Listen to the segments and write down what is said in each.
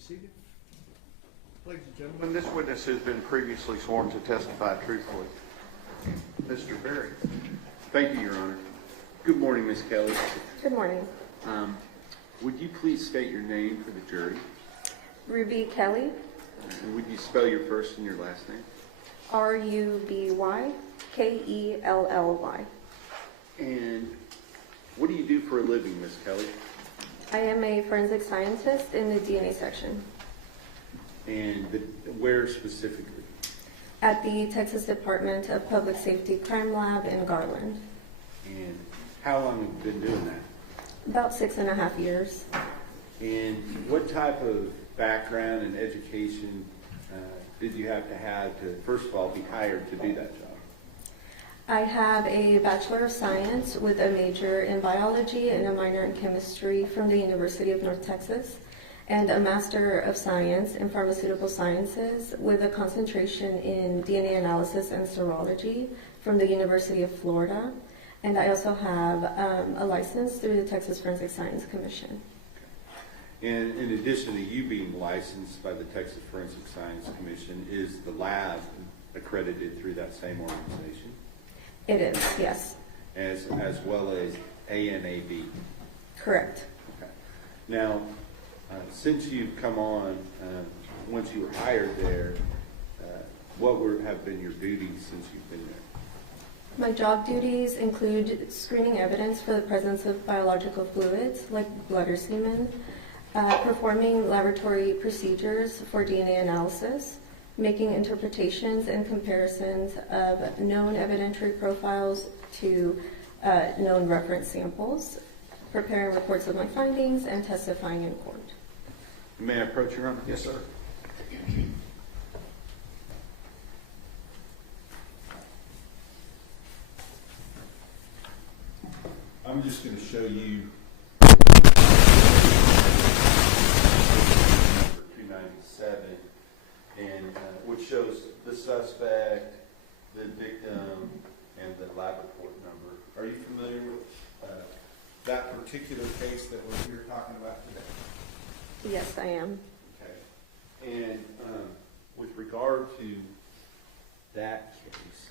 seated. Ladies and gentlemen, this witness has been previously sworn to testify truthfully. Mr. Berry. Thank you, Your Honor. Good morning, Ms. Kelly. Good morning. Would you please state your name for the jury? Ruby Kelly, And would you spell your first and your last name? Ruby Kelly. And what do you do for a living, Ms. Kelly? I am a forensic scientist in the DNA section And where specifically? at the Texas Department of Public Safety Crime Lab in Garland. And how long have you been doing that? About 6.5 years. And what type of background and education did you have to, first of all, be hired to do that job? I have a Bachelor of Science with a major in biology and a minor in chemistry from the University of North Texas, and a Master of Science in Pharmaceutical Sciences with a concentration in DNA analysis and serology from the University of Florida. And I also have a license through the Texas Forensic Science Commission. And in addition to you being licensed by the Texas Forensic Science Commission, is the lab accredited through that same organization? It is, yes. As well as ANAB? Correct. Okay. Now, since you've come on, once you were hired there, what have been your duties since you've been there? My job duties include screening evidence for the presence of biological fluids like blood or semen, performing laboratory procedures for DNA analysis, making interpretations and comparisons of known evidentiary profiles to known reference samples, preparing reports of my findings, and testifying in court. May I approach Your Honor? Yes, sir. I'm just going to show you 297, and which shows the suspect, the victim, and the lab report number. Are you familiar with that particular case that we're here talking about today? Yes, I am. Okay. And with regard to that case,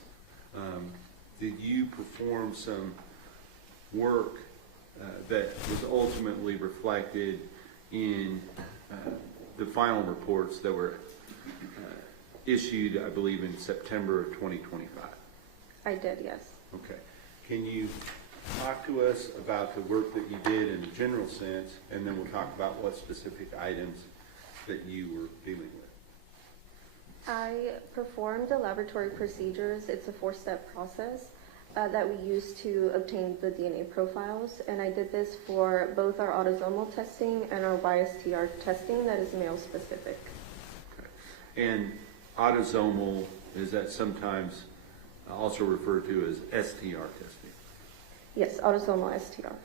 did you perform some work that was ultimately reflected in the final reports that were issued, I believe, in September of 2025? I did, yes. Okay. Can you talk to us about the work that you did in a general sense, and then we'll talk about what specific items that you were dealing with? I performed the laboratory procedures. It's a 4-step process that we use to obtain the DNA profiles, and I did this for both our autosomal testing and our Y-STR testing that is male specific. Okay. And autosomal, is that sometimes also referred to as STR testing? Yes, autosomal STR.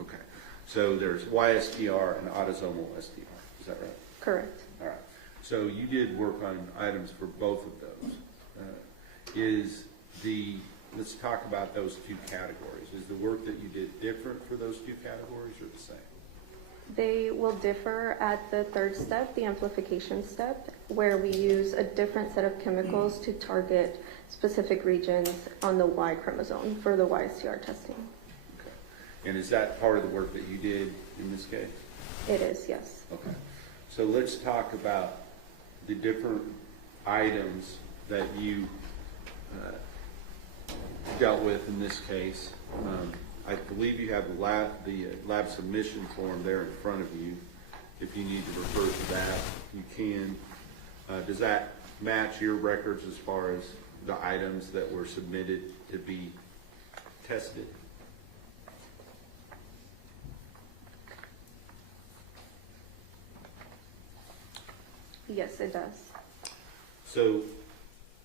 Okay. So there's Y-STR and autosomal STR. Is that right? Correct. All right. So you did work on items for both of those. Let's talk about those two categories. Is the work that you did different for those two categories or the same? They will differ at the 3rd step, the amplification step, where we use a different set of chemicals to target specific regions on the Y chromosome for the Y-STR testing. Okay. And is that part of the work that you did in this case? It is, yes. Okay. So let's talk about the different items that you dealt with in this case. I believe you have the lab submission form there in front of you. If you need to refer to that, you can. Does that match your records as far as the items that were submitted to be tested? Yes, it does. So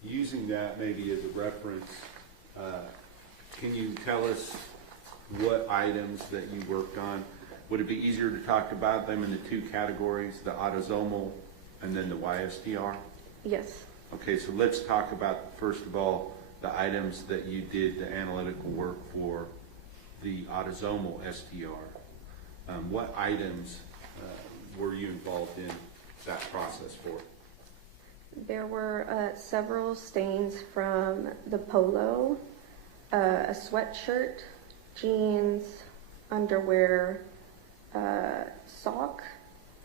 using that maybe as a reference, can you tell us what items that you worked on? Would it be easier to talk about them in the two categories, the autosomal and then the Y-STR? Yes. Okay, so let's talk about, first of all, the items that you did the analytical work for the autosomal STR. What items were you involved in that process for? There were several stains from the polo, a sweatshirt, jeans, underwear, sock,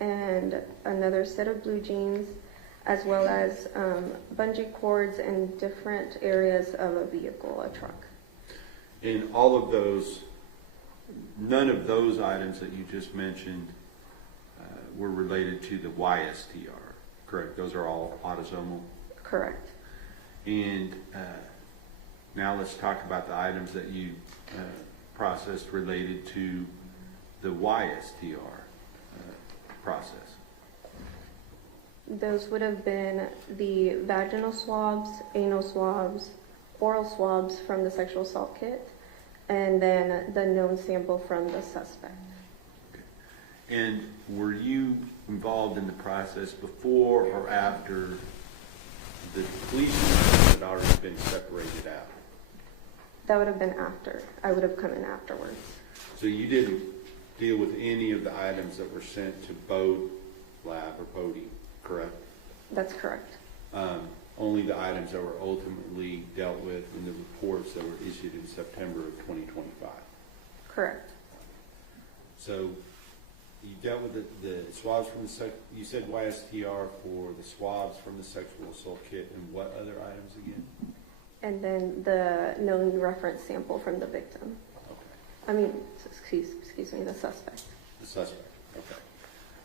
and another set of blue jeans, as well as bungee cords in different areas of a vehicle, a truck. In all of those, none of those items that you just mentioned were related to the Y-STR, correct? Those are all autosomal? Correct. And now let's talk about the items that you processed related to the Y-STR process. Those would have been the vaginal swabs, anal swabs, oral swabs from the sexual assault kit, and then the known sample from the suspect. And were you involved in the process before or after the depletion had already been separated out? That would have been after. I would have come in afterwards. So you didn't deal with any of the items that were sent to Bode Lab or Bode, correct? That's correct. Only the items that were ultimately dealt with in the reports that were issued in September of 2025. Correct. So you dealt with the swabs from the you said Y-STR for the swabs from the sexual assault kit, and what other items again? And then the known reference sample from the victim. Okay. I mean, excuse me, the suspect. The suspect,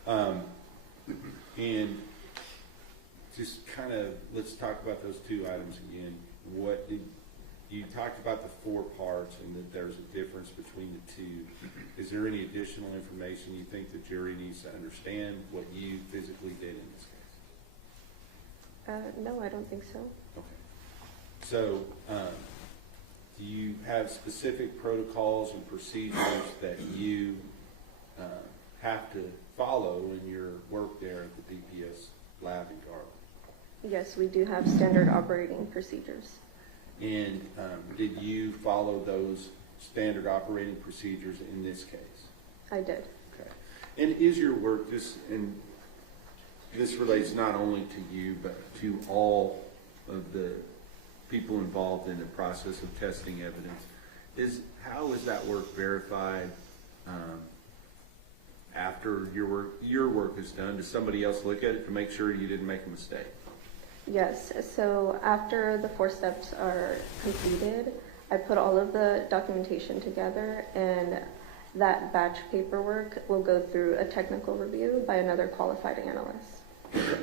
okay. And just kind of, let's talk about those two items again. What did, you talked about the 4 parts and that there's a difference between the two. Is there any additional information you think the jury needs to understand what you physically did in this case? No, I don't think so. Okay. So, do you have specific protocols and procedures that you have to follow in your work there at the DPS Lab in Garland? Yes, we do have standard operating procedures. And did you follow those standard operating procedures in this case? I did. Okay. And is your work, and this relates not only to you, but to all of the people involved in the process of testing evidence, how is that work verified after your work is done? Does somebody else look at it to make sure you didn't make a mistake? Yes, so after the 4 steps are completed, I put all of the documentation together, and that batch paperwork will go through a technical review by another qualified analyst. Okay.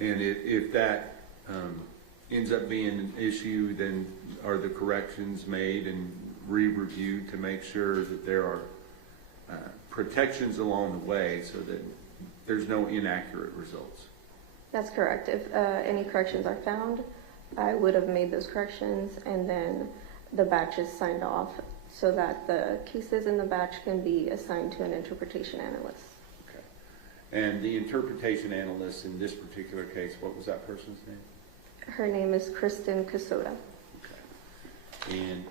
And if that ends up being an issue, then are the corrections made and re-reviewed to make sure that there are protections along the way so that there's no inaccurate results? That's correct. If any corrections are found, I would have made those corrections, and then the batch is signed off so that the cases in the batch can be assigned to an interpretation analyst. Okay. And the interpretation analyst in this particular case, what was that person's name? Her name is Kristen Casada. Okay. And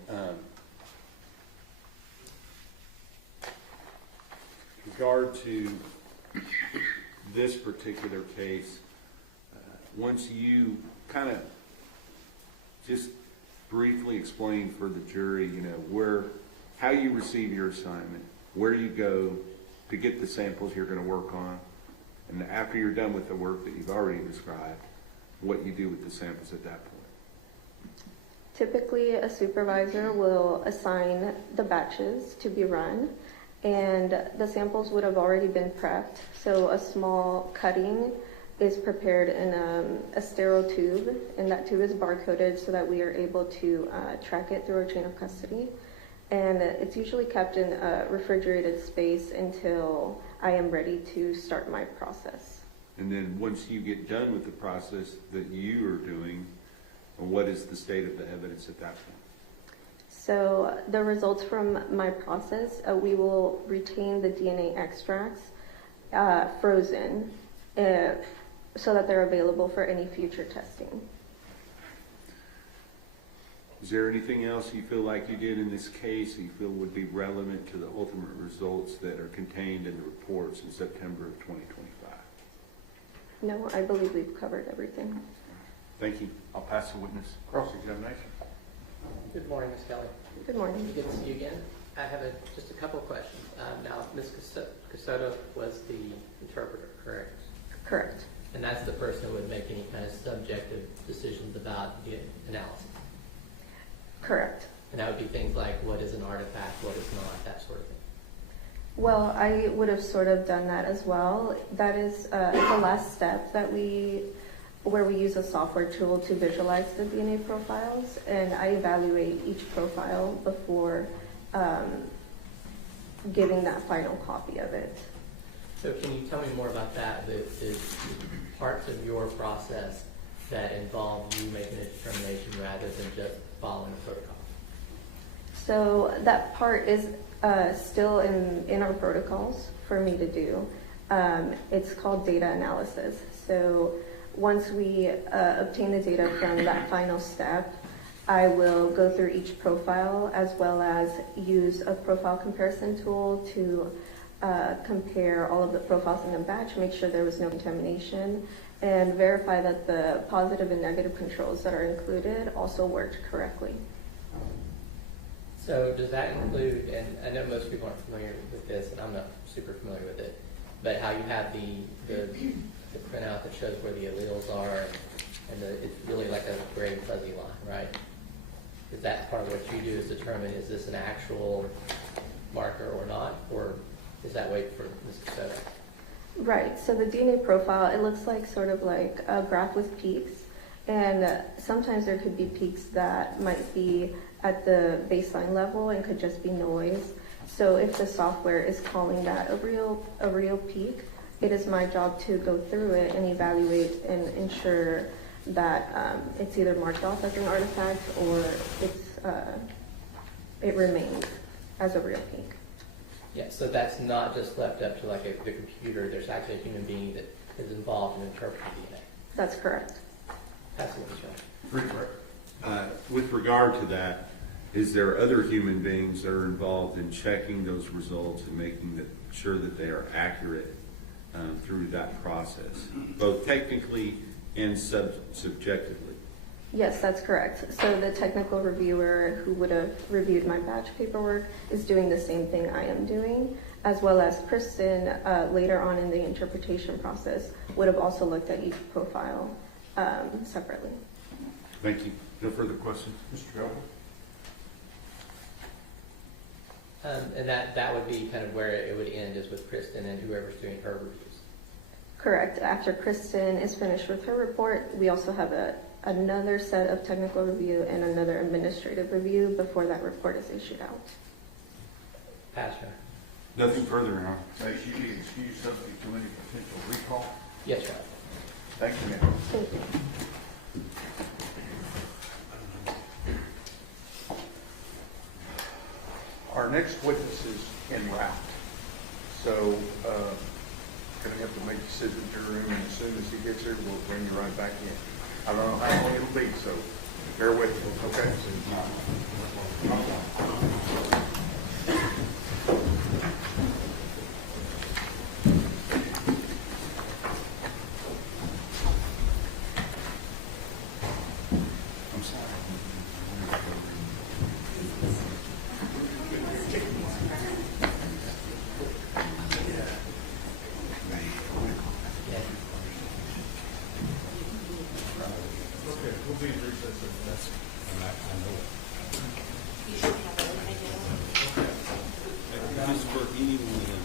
with regard to this particular case, once you kind of just briefly explain for the jury, how you receive your assignment, where you go to get the samples you're going to work on, and after you're done with the work that you've already described, what you do with the samples at that point. Typically, a supervisor will assign the batches to be run, and the samples would have already been prepped. So a small cutting is prepared in a sterile tube, and that tube is barcoded so that we are able to track it through our chain of custody. And it's usually kept in a refrigerated space until I am ready to start my process. And then once you get done with the process that you are doing, what is the state of the evidence at that point? So the results from my process, we will retain the DNA extracts frozen so that they're available for any future testing. Is there anything else you feel like you did in this case you feel would be relevant to the ultimate results that are contained in the reports in September of 2025? No, I believe we've covered everything. Thank you. I'll pass the witness. Cross-examination. Good morning, Ms. Kelly. Good morning. Good to see you again. I have just a couple of questions. Now, Ms. Casada was the interpreter, correct? Correct. And that's the person who would make any kind of subjective decisions about the analysis. Correct. And that would be things like what is an artifact, what is not, that sort of thing. Well, I would have sort of done that as well. That is the last step where we use a software tool to visualize the DNA profiles, and I evaluate each profile before giving that final copy of it. So can you tell me more about that, the parts of your process that involve you making a determination rather than just following a protocol? So that part is still in our protocols for me to do. It's called data analysis. So once we obtain the data from that final step, I will go through each profile as well as use a profile comparison tool to compare all of the profiles in the batch, make sure there was no contamination, and verify that the positive and negative controls that are included also worked correctly. So does that include, and I know most people aren't familiar with this, and I'm not super familiar with it, but how you have the printout that shows where the alleles are, and it's really like a gray fuzzy line, right? Is that part of what you do is determine is this an actual marker or not, or is that wait for Ms. Casada? Right, so the DNA profile, it looks like sort of like a graph with peaks, and sometimes there could be peaks that might be at the baseline level and could just be noise. So if the software is calling that a real peak, it is my job to go through it and evaluate and ensure that it's either marked off as an artifact or it remains as a real peak. Yeah, so that's not just left up to like the computer. There's actually a human being that is involved in interpreting DNA. That's correct. That's what it's right. With regard to that, is there other human beings that are involved in checking those results and making sure that they are accurate through that process, both technically and subjectively? Yes, that's correct. So the technical reviewer who would have reviewed my batch paperwork is doing the same thing I am doing, as well as Kristen later on in the interpretation process would have also looked at each profile separately. Thank you. No further questions? Mr. Governor? And that would be kind of where it would end, is with Kristen and whoever's doing her reviews. Correct. After Kristen is finished with her report, we also have another set of technical review and another administrative review before that report is issued out. Pastor? Nothing further, Your Honor. May she be excused subject to any potential recall? Yes, Your Honor. Thank you, ma'am. Thank you. Our next witness is en route. So, gonna have to make the signature room, and as soon as he gets here, we'll bring you right back in. I don't know how long it'll be, so bear with me, okay? I'm sorry. We'll be in recess. Just for anyone